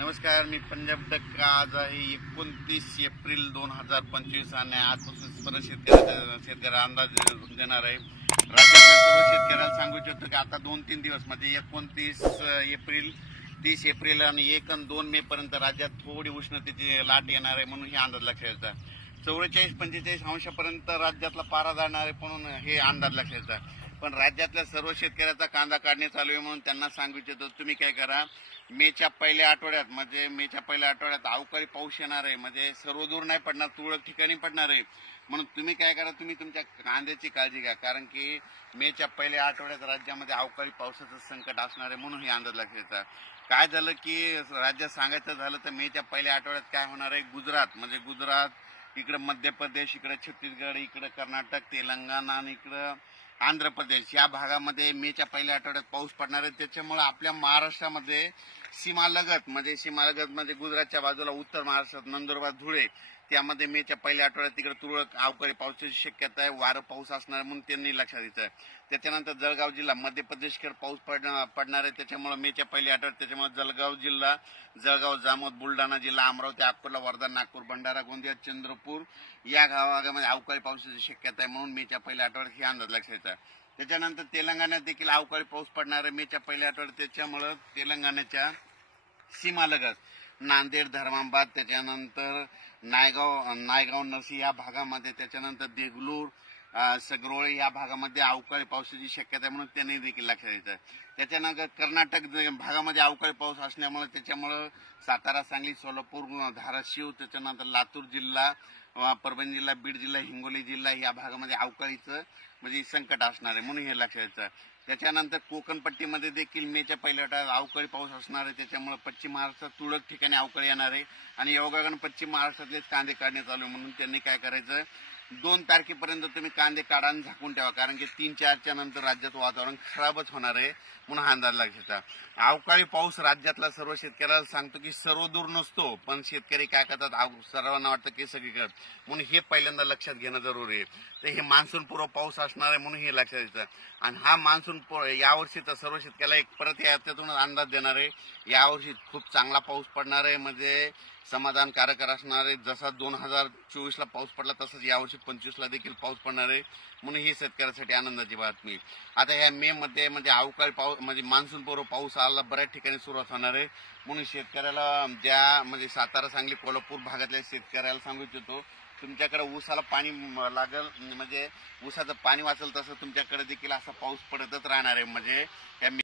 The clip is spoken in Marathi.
नमस्कार, मी पंजाब डक्का. आज आहे 29 एप्रिल 2025 आणि आजपासून सर्व शेतकऱ्याला अंदाज देणार आहे. राज्यातल्या सर्व शेतकऱ्याला सांगू इच्छितो की आता 2-3 दिवस म्हणजे 29 एप्रिल, 30 एप्रिल आणि 1 आणि 2 मे पर्यंत राज्यात थोडी उष्णतेची लाट येणार आहे म्हणून हे अंदाज लक्षात घ्यायचा. 44-45 अंशापर्यंत राज्यातला पारा जाणार आहे म्हणून हे अंदाज लक्षात घ्यायचा. पण राज्यातल्या सर्व शेतकऱ्याचा कांदा काढणे चालू आहे म्हणून त्यांना सांगू इच्छितो, तुम्ही काय करा, मेच्या पहिल्या आठवड्यात अवकाळी पाऊस येणार आहे. म्हणजे सर्वदूर नाही पडणार, तुरळक ठिकाणी पडणार आहे. म्हणून तुम्ही काय करा, तुम्ही तुमच्या कांद्याची काळजी घ्या, कारण की मेच्या पहिल्या आठवड्यात राज्यामध्ये अवकाळी पावसाचं संकट असणार आहे म्हणून हे अंदाज लक्षात घ्या. काय झालं की राज्यात सांगायचं झालं तर मेच्या पहिल्या आठवड्यात काय होणार आहे, गुजरात, इकडे मध्य प्रदेश, इकडे छत्तीसगड, इकडे कर्नाटक, तेलंगणा आणि इकडं आंध्र प्रदेश या भागामध्ये मेच्या पहिल्या आठवड्यात पाऊस पडणार आहे. त्याच्यामुळे आपल्या महाराष्ट्रामध्ये सीमालगत म्हणजे गुजरातच्या बाजूला उत्तर महाराष्ट्रात नंदुरबार, धुळे त्यामध्ये मेच्या पहिल्या आठवड्यात तिकडे तुरळक अवकाळी पावसाची शक्यता आहे, वारं पाऊस असणार म्हणून त्यांनी लक्षात घ्यायचं. त्याच्यानंतर जळगाव जिल्हा मध्य प्रदेशकडे पाऊस पडणार आहे. त्याच्यामुळे मेच्या पहिल्या आठवड्यात त्याच्यामुळे जळगाव, जामोद, बुलढाणा जिल्हा, अमरावती, अकोला, वर्धा, नागपूर, भंडारा, गोंदिया, चंद्रपूर या भागामध्ये अवकाळी पावसाची शक्यता आहे म्हणून मेच्या पहिल्या आठवड्यात हे अंदाज लक्षात घ्यायचा. त्याच्यानंतर तेलंगणात देखील अवकाळी पाऊस पडणार आहे मेच्या पहिल्या आठवड्यात. त्याच्यामुळे तेलंगणाच्या सीमालगत नांदेड, धर्माबाद, त्याच्यानंतर नायगाव, नरसी या भागामध्ये, त्याच्यानंतर देगलूर, सगरोळे या भागामध्ये अवकाळी पावसाची शक्यता आहे म्हणून त्यांनी देखील लक्षात घ्यायचं. त्याच्यानंतर कर्नाटक भागामध्ये अवकाळी पाऊस असल्यामुळे त्याच्यामुळे सातारा, सांगली, सोलापूर, धाराशिव, त्याच्यानंतर लातूर जिल्हा, परभणी जिल्हा, बीड जिल्हा, हिंगोली जिल्हा या भागामध्ये अवकाळीचं म्हणजे संकट असणार आहे म्हणून हे लक्षात घ्यायचं. त्याच्यानंतर कोकणपट्टीमध्ये देखील मेच्या पहिल्या आठवड्यात अवकाळी पाऊस असणार आहे. त्याच्यामुळे पश्चिम महाराष्ट्रात तुरळक ठिकाणी अवकाळी येणार आहे आणि योगायोगाने पश्चिम महाराष्ट्रातलेच कांदे काढणे चालू आहे म्हणून त्यांनी काय करायचं, 2 तारखेपर्यंत तुम्ही कांदे काढा आणि झाकून ठेवा, कारण की 3-4च्या नंतर राज्याचं वातावरण खराबच होणार आहे म्हणून हा अंदाज लक्षात. अवकाळी पाऊस राज्यातला सर्व शेतकऱ्याला सांगतो की सर्वदूर नसतो, पण शेतकरी काय करतात, सर्वांना वाटतं की सगळीकडे, म्हणून हे पहिल्यांदा लक्षात घेणं जरुरी आहे. तर हे मान्सून पूर्व पाऊस असणार आहे म्हणून हे लक्षात घ्यायचं. आणि हा मान्सून यावर्षी तर सर्व शेतकऱ्याला एक परत याच्यातून अंदाज देणार आहे, यावर्षी खूप चांगला पाऊस पडणार आहे, म्हणजे समाधानकारक असणार आहे. जसा 2024ला पाऊस पडला तसंच यावर्षी 25ला देखील पाऊस पडणार आहे म्हणून ही शेतकऱ्यासाठी आनंदाची बातमी. आता ह्या मे मध्ये म्हणजे अवकाळी पाऊस म्हणजे मान्सून पूर्व पाऊस आला बऱ्याच ठिकाणी सुरुवात होणार आहे म्हणून शेतकऱ्याला ज्या म्हणजे सातारा, सांगली, कोल्हापूर भागातल्या शेतकऱ्याला सांगू इच्छितो, तुमच्याकडे ऊसाला पाणी लागल म्हणजे ऊसाचं पाणी वाचेल तसं तुमच्याकडे देखील असा पाऊस पडतच राहणार आहे. म्हणजे